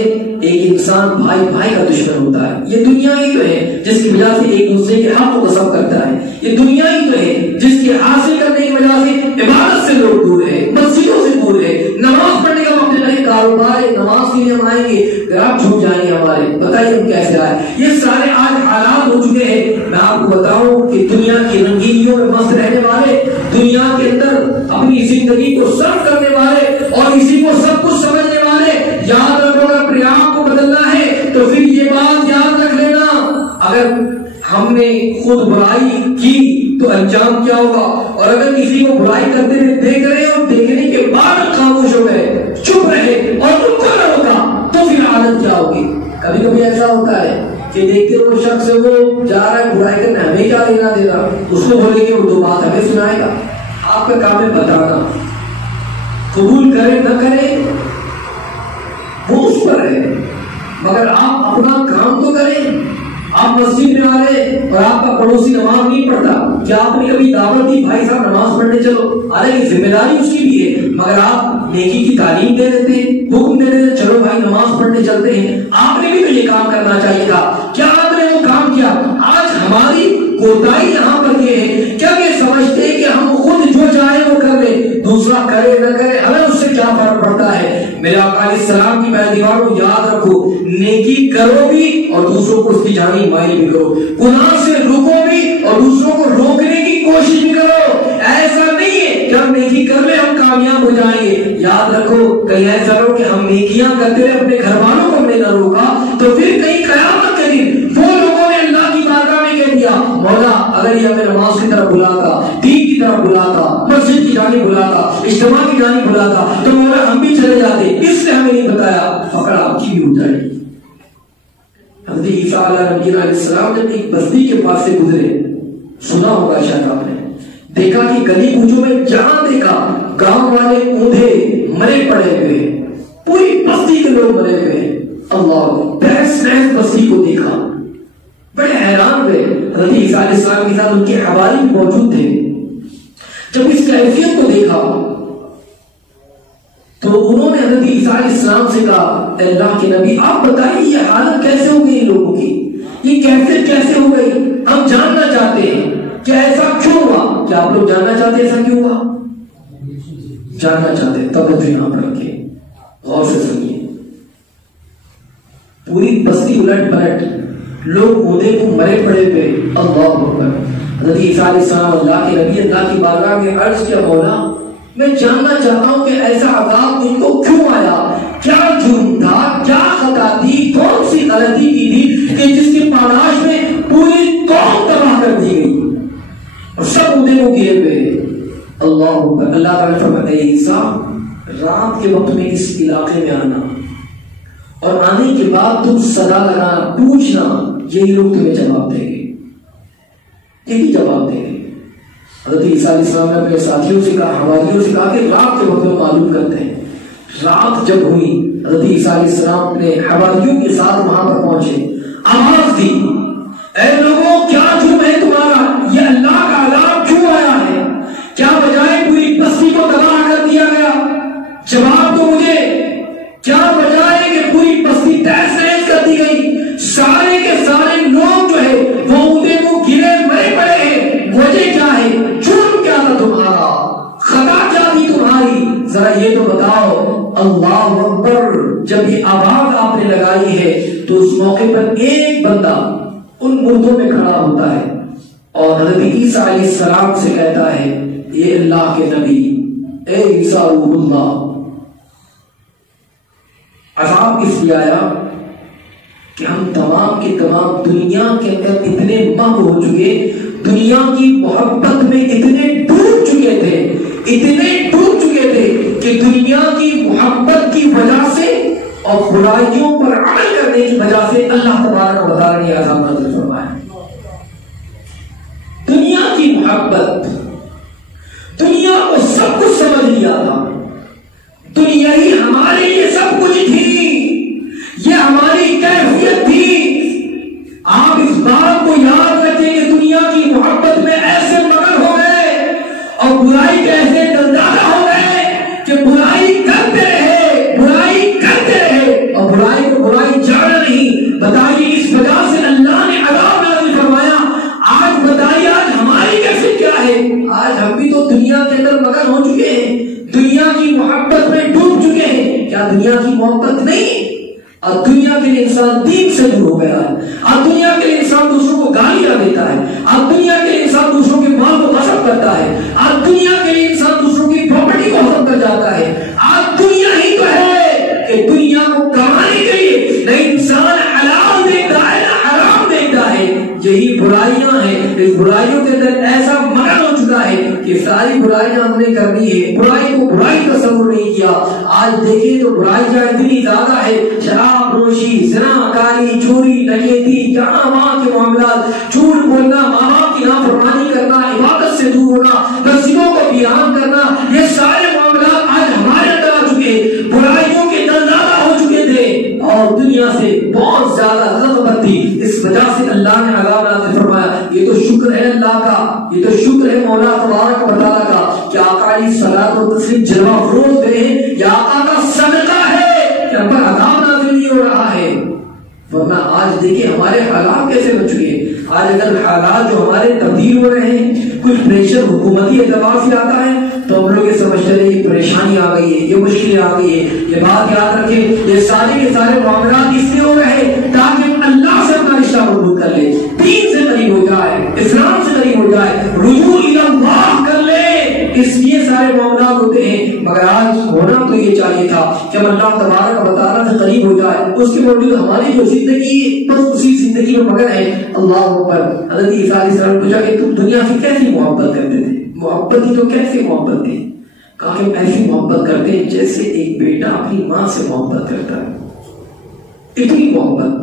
ایک انسان بھائی کا دشمن ہوتا ہے، یہ دنیا ہی تو ہے جس کی وجہ سے ایک دوسرے کے حق کو غصب کرتا ہے، یہ دنیا ہی تو ہے جس کی حاصل کرنے کی وجہ سے عبادت سے لوگ دور ہے، مسجدوں سے دور ہے، نماز پڑھنے کا وقت نہیں، کاروبار ہے، نماز کے لیے ہم آئیں گے گراہک چھوٹ جائیں گے ہمارے، بتائیے ہم کیسے آئے؟ یہ سارے آج حالات ہو چکے ہیں۔ میں آپ کو بتاؤں کہ دنیا کی رنگینیوں میں مست رہنے والے، دنیا کے اندر اپنی زندگی کو صرف کرنے والے اور اسی کو سب کچھ سمجھنے والے، یاد رکھو اگر اپنے آپ کو بدلنا ہے تو پھر یہ بات یاد رکھ لینا، اگر ہم نے خود برائی کی تو انجام کیا ہوگا، اور اگر کسی کو برائی کرتے ہوئے دیکھ رہے اور دیکھنے کے بعد خاموش ہو گئے، چپ رہے اور تم کو نہ ہوتا تو پھر حالت کیا ہوگی؟ کبھی کبھی ایسا ہوتا ہے کہ دیکھتے وہ شخص وہ جا رہا ہے برائی کرنے، ہمیں کیا لینا دے رہا، اس کو بولیں گے وہ دو بات ہمیں سنائے گا، آپ کا کام ہے بتانا، قبول کرے نہ کرے وہ اس پر ہے، مگر آپ اپنا کام تو کریں۔ آپ مسجد میں آ رہے اور آپ کا پڑوسی نماز نہیں پڑھتا، کیا آپ نے کبھی دعوت دی بھائی صاحب نماز پڑھنے چلو؟ حالانکہ ذمہ داری اس کی بھی ہے، مگر آپ نیکی کی تعلیم دے دیتے ہیں، حکم دے دیتے چلو بھائی نماز پڑھنے چلتے ہیں۔ آپ نے بھی تو یہ کام کرنا چاہیے تھا، کیا آپ نے وہ کام کیا؟ آج ہماری کوتاہی یہاں پر یہ ہے کیا یہ سمجھتے کہ ہم خود جو چاہے وہ کر لیں، دوسرا کرے نہ کرے ہمیں اس سے کیا فرق پڑتا ہے؟ میرے آقا علیہ السلام کی پیروکاروں یاد رکھو، نیکی کرو بھی اور دوسروں کو اس کی جانب مائل بھی کرو، گناہ سے رکو بھی اور دوسروں کو روکنے کی کوشش بھی کرو۔ ایسا نہیں ہے کہ ہم نیکی کر لیں ہم کامیاب ہو جائیں گے، یاد رکھو کہیں ایسا ہو کہ ہم نیکیاں کرتے ہوئے اپنے گھر والوں کو ہم نے نہ روکا تو پھر کہیں قیامت کے دن وہ لوگوں نے اللہ کی بارگاہ میں کہہ دیا مولا اگر یہ ہمیں نماز کی طرف بلاتا، دین کی طرف بلاتا، مسجد کی جانب بلاتا، اجتماع کی جانب بلاتا تو مولا ہم بھی چلے جاتے، اس نے ہمیں نہیں بتایا، فقر آپ کی بھی ہو جائے گی۔ حضرت عیسیٰ علیہ السلام جب ایک بستی کے پاس سے گزرے، سنا ہوگا شاید آپ نے، دیکھا کہ گلی کوچوں میں جہاں دیکھا گاؤں والے اوندھے مرے پڑے ہوئے، پوری بستی کے لوگ مرے ہوئے، اللہ بحث بستی کو دیکھا، بڑے حیران ہوئے. حضرت عیسیٰ علیہ السلام کے ساتھ ان کے حوالی بھی موجود تھے. جب اس کیفیت کو دیکھا تو انہوں نے حضرت عیسیٰ علیہ السلام سے کہا اے اللہ کے نبی آپ بتائیے یہ حالت کیسے ہو گئی ان لوگوں کی, یہ کیفیت کیسے ہو گئی, ہم جاننا چاہتے ہیں کیا ایسا کیوں ہوا. کیا آپ لوگ جاننا چاہتے ہیں ایسا کیوں ہوا؟ جاننا چاہتے ہیں تب تو یہاں پر رکھے, غور سے سنیے. پوری بستی الٹ پلٹ, لوگ مودے کو مرے پڑے پہ. اللہ اکبر. حضرت عیسیٰ علیہ السلام اللہ کے نبی اللہ کی بارگاہ میں عرض کیا مولا میں جاننا چاہتا ہوں کہ ایسا عذاب مجھ کو کیوں آیا, کیا جرم تھا, کیا خطا تھی, کون سی غلطی کی تھی کہ جس کی پاداش میں پوری قوم تباہ کر دی گئی اور سب مودے کو گرے پہ. اللہ اکبر. اللہ تعالیٰ فرماتا ہے عیسیٰ رات کے وقت میں اس علاقے میں آنا اور آنے کے بعد تم صدا لگانا, پوچھنا, یہی لوگ تمہیں جواب دیں گے, یہی جواب دیں گے. حضرت عیسیٰ علیہ السلام نے اپنے ساتھیوں سے کہا, حواریوں سے کہا کہ رات کے وقت میں معلوم کرتے ہیں. رات جب ہوئی حضرت عیسیٰ علیہ السلام اپنے حواریوں کے ساتھ وہاں پر پہنچے, آواز دی اے لوگوں کیا جرم ہے تمہارا, یہ اللہ کا عذاب کیوں آیا ہے, کیا بجائے پوری بستی کو تباہ کر دیا گیا. جواب تو مجھے, کیا بجائے کہ پوری بستی تہس نہس کر دی گئی, سارے کے سارے لوگ جو ہے وہ مودے کو گرے مرے پڑے ہیں, وجہ کیا ہے, جرم کیا تھا تمہارا, خطا کیا تھی تمہاری, ذرا یہ تو بتاؤ. اللہ اکبر. جب یہ آواز آپ نے لگائی ہے تو اس موقع پر ایک بندہ ان مردوں میں کھڑا ہوتا ہے اور حضرت عیسیٰ علیہ السلام سے کہتا ہے اے اللہ کے نبی, اے عیسیٰ روح اللہ, عذاب اس لیے آیا کہ ہم تمام کے تمام دنیا کے اندر اتنے مغ ہو چکے, دنیا کی محبت میں اتنے ڈوب چکے تھے, اتنے ڈوب چکے تھے کہ دنیا کی محبت کی وجہ سے اور برائیوں پر عمل کرنے کی وجہ سے اللہ تبارک و تعالیٰ نے عذاب نازل فرمایا. دنیا کی محبت, دنیا کو سب کچھ سمجھ لیا تھا, دنیا ہی ہمارے لیے سب کچھ تھی, یہ ہماری کیفیت تھی. آپ اس بات کو یاد رکھیں کہ دنیا کی محبت میں ایسے مگن ہو گئے اور برائی کے ایسے دلدادہ ہو گئے کہ برائی کرتے رہے, برائی کرتے رہے اور برائی کو برائی جانا نہیں. بتائیے اس وجہ سے اللہ نے عذاب نازل فرمایا. آج بتائیے آج ہماری کیفیت کیا ہے, آج ہم بھی تو دنیا کے اندر مگن ہو چکے ہیں, دنیا کی محبت میں ڈوب چکے ہیں. کیا دنیا کی محبت نہیں؟ اور دنیا کے لیے انسان دین سے دور ہو گیا ہے, اور دنیا کے لیے انسان دوسروں کو گالیاں دیتا ہے, اور دنیا کے لیے انسان دوسروں کے مال کو غصب کرتا ہے, اور دنیا کے لیے انسان دوسروں کی پراپرٹی کو غصب کر جاتا ہے. آج دنیا ہی تو ہے کہ دنیا کو کمانے کے لیے نہ انسان حلال دیکھتا ہے نہ حرام دیکھتا ہے. یہی برائیاں ہیں. اس برائیوں کے اندر ایسا مگن ہو چکا ہے کہ ساری برائیاں ہم نے کرنی ہے, برائی کو برائی تصور نہیں کیا. آج دیکھیں تو برائیاں اتنی زیادہ ہے, شراب نوشی, زنا کاری, چوری, ڈکیتی, جہاں وہاں کے معاملات, جھوٹ بولنا, ماں باپ کی نافرمانی کرنا, عبادت سے دور ہونا, مسجدوں کو ویران کرنا, یہ سارے معاملات آج ہمارے اندر آ چکے, برائیوں کے دلدادہ ہو چکے تھے اور دنیا سے بہت زیادہ رغبت تھی. اس وجہ سے اللہ نے عذاب نازل فرمایا. یہ تو شکر ہے اللہ کا, یہ تو شکر ہے مولا تبارک و تعالیٰ کا کہ آقا علیہ الصلوۃ والتسلیم جلوہ افروز ہوئے ہیں. یہ آقا کا صدقہ ہے کہ ہم پر عذاب نازل نہیں ہو رہا ہے. ورنہ آج دیکھیں ہمارے حالات کیسے بن چکے ہیں. آج اگر حالات جو ہمارے تبدیل ہو رہے ہیں, کچھ پریشر حکومتی اعتبار سے آتا ہے تو ہم لوگ یہ سمجھتے رہے یہ پریشانی آ گئی ہے, یہ مشکلیں آ گئی ہے. یہ بات یاد رکھیں, یہ سارے کے سارے معاملات اس لیے ہو رہے ہیں تاکہ ہم اللہ سے اپنا رشتہ مضبوط کر لیں, دین سے قریب ہو جائے, اسلام سے قریب ہو جائے, رجوع الی اللہ کر لے. اس لیے سارے معاملات ہوتے ہیں. مگر آج ہونا تو یہ چاہیے تھا کہ ہم اللہ تبارک و تعالیٰ سے قریب ہو جائے. اس کے باوجود ہماری جو زندگی بس اسی زندگی میں مگن ہے. اللہ اکبر. حضرت عیسیٰ علیہ السلام پوچھا کہ تم دنیا سے کیسی محبت کرتے تھے؟ محبت ہی تو کیسی محبت تھی؟ کہا کہ ایسی محبت کرتے ہیں جیسے ایک بیٹا اپنی ماں سے محبت کرتا ہے. اتنی محبت.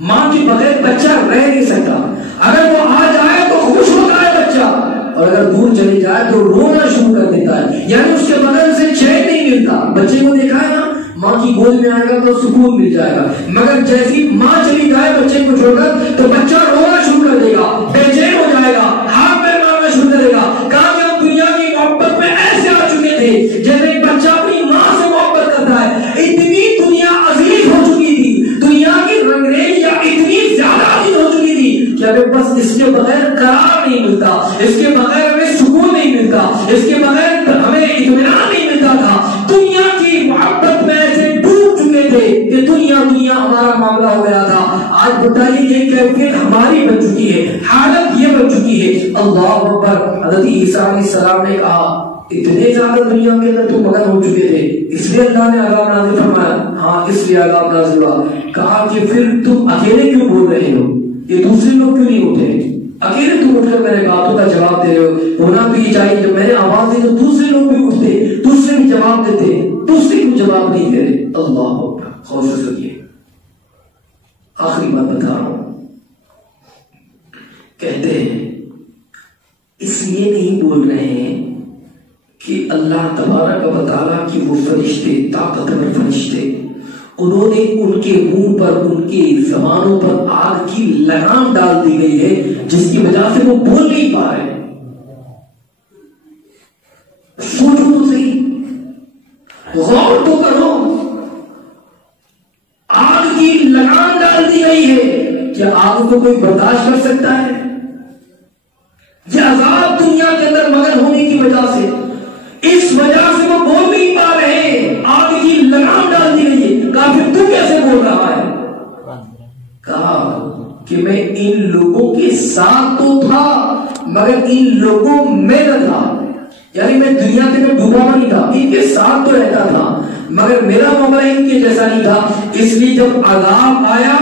ماں کے بغیر بچہ رہ نہیں سکتا. اگر وہ آ جائے تو خوش ہوتا ہے بچہ, اور اگر دور چلی جائے تو رونا شروع کر دیتا ہے. یعنی اس کے بدن سے چین نہیں ملتا. بچے کو دیکھا ہے نا, ماں کی گود میں آئے گا تو سکون مل جائے گا، مگر جیسی ماں چلی جائے بچے کو چھوڑ کر تو بچہ رونا شروع کر دے گا، بے چین ہو جائے گا، ہاتھ پیر مارنا شروع کرے گا۔ کہا کہ ہم دنیا کی محبت میں ایسے آ چکے تھے جیسے ایک بچہ اپنی ماں سے محبت کرتا ہے، اتنی دنیا عزیز ہو چکی تھی، دنیا کی رنگریزیاں اتنی زیادہ عزیز ہو چکی تھی کہ ہمیں بس اس کے بغیر قرار نہیں ملتا، اس کے بغیر ہمیں سکون نہیں ملتا، اس کے بغیر ہمیں اطمینان نہیں ملتا تھا۔ دنیا کی محبت میں ایسے ڈوب چکے تھے کہ دنیا ہمارا معاملہ ہو گیا تھا۔ آج بتائیے یہ کیفیت ہماری بن چکی ہے، حالت یہ بن چکی ہے۔ اللہ اکبر۔ حضرت عیسیٰ علیہ السلام نے کہا اتنے زیادہ دنیا کے اندر تم مگن ہو چکے تھے، اس لیے اللہ نے عذاب نازل فرمایا؟ ہاں اس لیے عذاب نازل ہوا۔ کہا کہ پھر تم اکیلے کیوں بول رہے ہو، یہ دوسرے لوگ کیوں نہیں اٹھے؟ اکیلے تم اٹھ کر میرے باتوں کا جواب دے رہے ہو، ہونا تو یہ چاہیے جب میں نے آواز دی تو دوسرے لوگ بھی اٹھتے، دوسرے بھی جواب دیتے، دوسرے کو جواب نہیں دے رہے۔ اللہ اکبر۔ خوف سے سنیے، آخری بات بتا رہا ہوں۔ کہتے ہیں اس لیے نہیں بول رہے ہیں کہ اللہ تبارک و تعالیٰ کی وہ فرشتے، طاقتور فرشتے، انہوں نے ان کے منہ پر، ان کی زبانوں پر آگ کی لگام ڈال دی گئی ہے جس کی وجہ سے وہ بول نہیں پا رہے۔ سوچو تو صحیح، غور تو کرو، آگ کی لگام ڈال دی گئی ہے، کیا آگ کو کوئی برداشت کر سکتا ہے؟ یہ عذاب دنیا کے اندر مگن ہونے کی وجہ سے، اس وجہ سے وہ بول نہیں پا رہے، آگ کی لگام ڈال دی گئی ہے۔ کہا پھر تو کیسے بول رہا ہے؟ کہا کہ میں ان لوگوں کے ساتھ تو تھا مگر ان لوگوں میں نہ تھا، یعنی میں دنیا کے میں ڈوبا ہوا نہیں تھا، ان کے ساتھ تو رہتا تھا مگر میرا معاملہ ان کے جیسا نہیں تھا۔ اس لیے جب عذاب آیا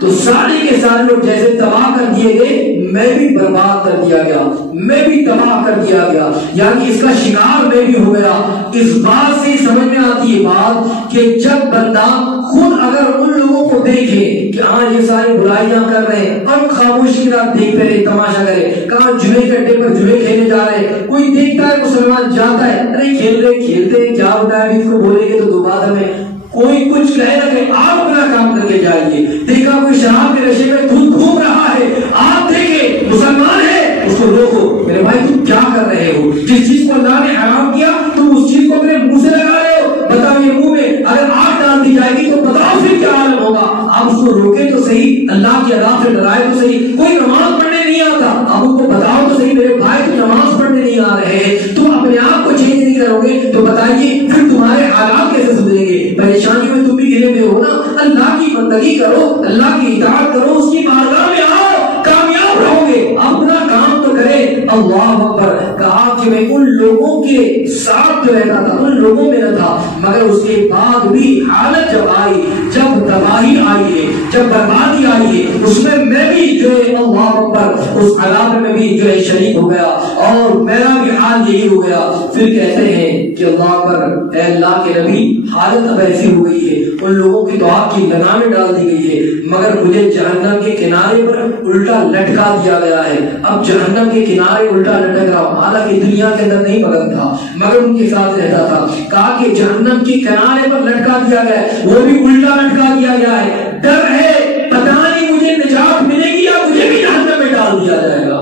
تو سارے کے سارے لوگ جیسے تباہ کر دیے گئے، میں بھی برباد کر دیا گیا، میں بھی تباہ کر دیا گیا، یعنی اس کا شکار میں بھی ہو گیا۔ اس بات سے سمجھ میں آتی ہے بات کہ جب بندہ خود اگر ان لوگوں کو دیکھے کہ ہاں یہ ساری برائیاں کر رہے ہیں اور خاموشی کے ساتھ دیکھتے رہے، تماشا کرے، کہاں جمعے کے اڈے پر جمعے کھیلنے جا رہے ہیں، کوئی دیکھتا ہے مسلمان جاتا ہے، ارے کھیل رہے کھیلتے کیا ہوتا ہے، اس کو بولیں گے تو دو بات ہمیں کوئی کچھ کہے نا کہ آپ اپنا کام کر کے جائیے۔ دیکھا کوئی شراب کے نشے میں دودھ گھوم رہا ہے، آپ دیکھیں مسلمان ہے، اس کو روکو، میرے بھائی تم کیا کر رہے ہو؟ جس چیز کو اللہ نے حرام کیا تم اس چیز کو اپنے منہ سے لگا رہے ہو، بتاؤ یہ منہ میں اگر آگ ڈال دی جائے گی تو بتاؤ پھر کیا عالم ہوگا؟ آپ اس کو روکے تو صحیح، اللہ کی عذاب سے ڈرائے تو صحیح۔ کوئی نماز پڑھنے نہیں آتا، آپ اس کو بتاؤ تو صحیح میرے بھائی تم نماز پڑھنے نہیں آ رہے، تم اپنے آپ کو چینج نہیں کرو گے تو بتائیے پھر تمہارے حالات کیسے سدھریں گے؟ پریشانی میں تم بھی گرے ہوئے ہو نا، اللہ کی بندگی کرو، اللہ کی اطاعت کرو، اس کی بارگاہ میں آؤ، کامیاب رہو گے۔ اپنا کام تو کرے۔ اللہ اکبر۔ کہا کہ میں ان لوگوں کے ساتھ جو رہتا تھا ان لوگوں میں نہ تھا، مگر اس کے بعد بھی حالت جب آئی، جب تباہی آئی ہے، جب بربادی آئی ہے، اس میں بھی جو ہے اللہ اکبر اس عذاب میں بھی جو ہے شریک ہو گیا اور میرا بھی حال یہی ہو گیا۔ پھر کہتے ہیں کہ اللہ اکبر، اے اللہ کے نبی حالت اب ایسی ہو گئی ہے، ان لوگوں کی تو آگ کی لگامیں ڈال دی گئی ہے مگر مجھے جہنم کے کنارے پر الٹا لٹکا دیا گیا ہے۔ اب جہنم کے کنارے الٹا لٹک رہا ہوں، حالانکہ دنیا کے اندر نہیں مگن تھا مگر ان کے ساتھ رہتا تھا۔ کہا کہ جہنم کے کنارے پر لٹکا دیا گیا ہے، وہ بھی الٹا لٹکا دیا گیا ہے۔ ڈر ہے پتہ نہیں مجھے نجات ملے گی یا مجھے بھی جہنم میں ڈال دیا جائے گا۔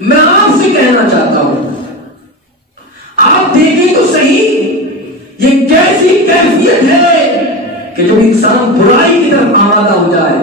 میں آپ سے کہنا چاہتا ہوں، آپ دیکھیں تو صحیح یہ کیسی کیفیت ہے کہ جب انسان برائی کی طرف آمادہ ہو جائے،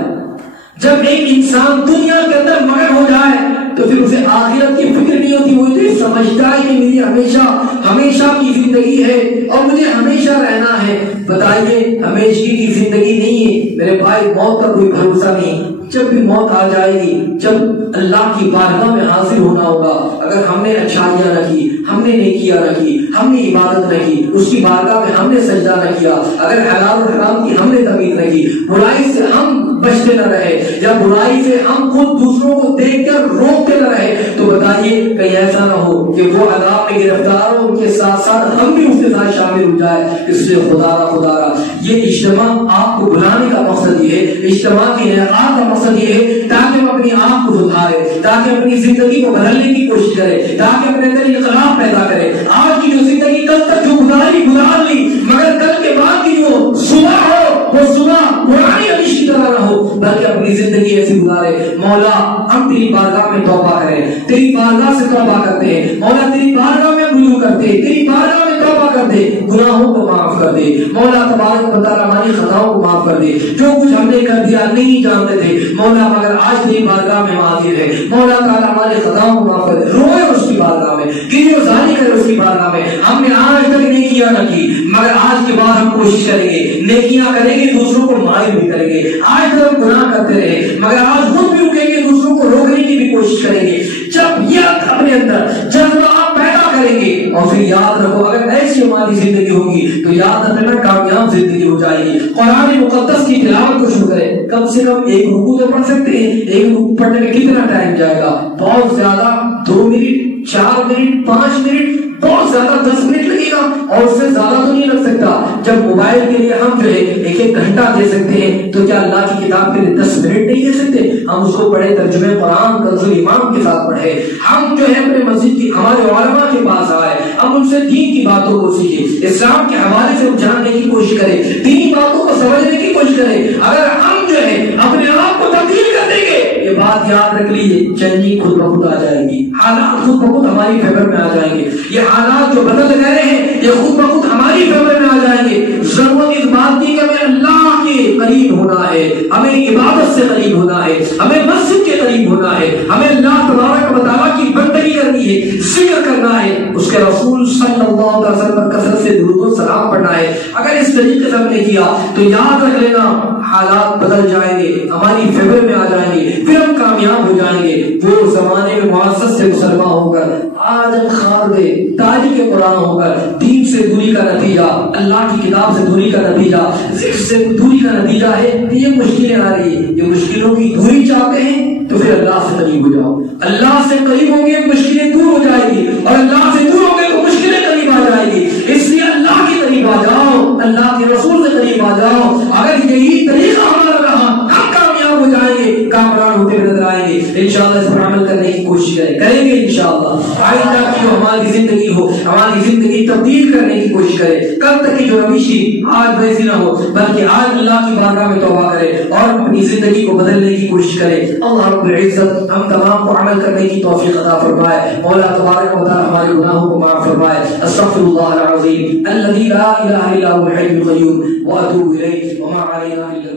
جب ایک انسان دنیا کے اندر مگن ہو جائے تو پھر اسے آخرت کی فکر نہیں ہوتی، وہ تو سمجھتا ہے کہ میری ہمیشہ کی زندگی ہے اور مجھے ہمیشہ رہنا ہے۔ بتائیے ہمیشہ کی زندگی نہیں ہے میرے بھائی، موت کا کوئی بھروسہ نہیں۔ جب بھی موت آ جائے گی، جب اللہ کی بارگاہ میں حاضر ہونا ہوگا، اگر ہم نے اچھائیاں نہ کی، ہم نے نیکیاں نہ کی، ہم نے عبادت نہ کی، اس کی بارگاہ میں ہم نے سجدہ نہ کیا، اگر حلال و حرام کی ہم نے تمیز نہ کی، برائی سے ہم بچتے نہ رہے یا برائی سے ہم خود دوسروں کو دیکھ کر روکتے نہ رہے، تو بتائیے کہیں ایسا نہ ہو کہ وہ عذاب میں گرفتار ہو، ان کے ساتھ ساتھ ہم بھی اس کے ساتھ شامل شامل ہو جائے، اس لیے خدا را یہ اجتماع آپ کو بلانے کا مقصد یہ ہے، اجتماع کے انعقاد کا مقصد یہ ہے تاکہ ہم اپنی آپ کو سدھارے، تاکہ اپنی زندگی کو بدلنے کی کوشش کرے، تاکہ اپنے اندر انقلاب پیدا کرے۔ آج کی جو زندگی کل تک جو گزار لی، مگر کل کے بعد کی جو صبح ہو وہ صبح پرانی روش کی طرح نہ ہو، بلکہ اپنی زندگی ایسی گزارے۔ مولا ہم تیری بارگاہ میں توبہ کریں، تیری بارگاہ سے توبہ کرتے ہیں مولا، تیری بارگاہ میں رجوع کرتے ہیں، تیری بارگاہ میں توبہ کر دے، گناہوں کو معاف کر دے مولا، تبارک و تعالی ہماری خطاؤں کو معاف کر دے، جو کچھ ہم نے کر دیا نہیں جانتے تھے مولا، مگر آج تیری بارگاہ میں حاضر ہے مولا تعالی، ہماری خطاؤں کو معاف کر دے، روئے اس کی بارگاہ میں، گریہ وزاری کرے اس کی بارگاہ میں۔ ہم نے آج تک نیکیاں نہ کی، مگر آج کے بعد ہم کوشش کریں گے، نیکیاں کریں گے، دوسروں کو مائل بھی کریں گے۔ آج تک ہم گناہ کرتے رہے، مگر آج خود بھی رکیں گے، دوسروں کو روکنے کی بھی کوشش کریں گے۔ جب یہ اپنے اندر جذبہ آپ پیدا کریں گے، اور پھر یاد رکھو اگر ایسی ہماری زندگی ہوگی تو یاد رکھنا کامیاب زندگی ہو جائے گی۔ قرآن مقدس کی تلاوت کو شروع کریں، کم سے کم ایک رکوع تو پڑھ سکتے ہیں، ایک رکوع پڑھنے میں کتنا ٹائم جائے گا؟ بہت زیادہ 2 منٹ، 4 منٹ، 5 منٹ، بہت زیادہ 10 منٹ لگے گا، اور اس سے زیادہ تو نہیں لگ سکتا۔ جب موبائل کے لیے ہم جو ہے ایک گھنٹہ دے سکتے ہیں، تو کیا اللہ کی کتاب کے لیے 10 منٹ نہیں دے سکتے؟ ہم اس کو پڑھے، ترجمہ قرآن کنز الایمان کے ساتھ پڑھے، ہم جو ہے اپنے مسجد کی ہمارے علماء کے پاس آئے، ہم ان سے دین کی باتوں کو سیکھیں، اسلام کے حوالے سے جاننے کی کوشش کریں، دینی باتوں کو سمجھنے کی کوشش کریں۔ اگر ہم جو ہے اپنے آپ کو تبدیل کر دیں گے، یہ بات یاد رکھ لیجیے، چینجنگ خود بخود آ جائے گی، حالات خود بخود ہماری فیور میں آ جائیں گے، یہ حالات جو بدل گئے ہیں یہ خود بخود ہماری فیور میں آ جائیں گے۔ ضرورت اس بات کی کہ ہمیں اللہ کے قریب ہونا ہے، ہمیں عبادت سے قریب ہونا ہے، ہمیں مسجد کے قریب ہونا ہے، ہمیں اللہ تبارک و تعالیٰ کی بندگی کرنی ہے، ذکر کرنا ہے، اس کے رسول صلی اللہ علیہ وسلم پر کثرت سے درود و سلام پڑھنا ہے۔ اگر اس طریقے سے ہم نے کیا تو یاد رکھ لینا حالات بدل جائیں گے، ہماری فیور میں آ جائیں گے، پھر ہم کامیاب ہو جائیں گے۔ وہ زمانے میں معزز سے مسلمان ہو کر آج ہم خارد تاریخ قرآن ہو کر دین سے دوری کا نتیجہ، اللہ کی کتاب سے دوری کا نتیجہ، ذکر سے دوری کا نتیجہ ہے کہ یہ مشکلیں آ رہی ہیں۔ یہ مشکلوں کی دوری چاہتے ہیں تو پھر اللہ سے قریب ہو جاؤ، اللہ سے قریب ہوں گے مشکلیں دور ہو جائے گی، اور اللہ سے دور ہوں گے تو مشکلیں قریب آ جائے گی۔ اس لیے اللہ کے قریب آ جاؤ، اللہ کے رسول سے قریب آ جاؤ۔ اگر یہی طریقہ ہمارا رہا ہم کامیاب ہو جائیں گے، کامران ہوتے نظر آئیں گے۔ انشاءاللہ اس پر عمل کرنے کی کوشش کریں گے انشاءاللہ۔ آئندہ کی جو ہماری زندگی ہو، ہماری زندگی تبدیل کرنے کی کوشش کرے، کل تک کی جو روش آج ویسی نہ ہو، بلکہ آج اللہ کی بارگاہ میں توبہ کرے اور اپنی زندگی کو بدلنے کی کوشش کرے۔ اللہ رب العزت ہم تمام کو عمل کرنے کی توفیق عطا فرمائے۔ مولا تبارک و تعالی ہمارے گناہوں کو معاف فرمائے۔ استغفر اللہ العظیم الذي لا اله الا هو الحي القيوم واتوب الیہ وما علینا الا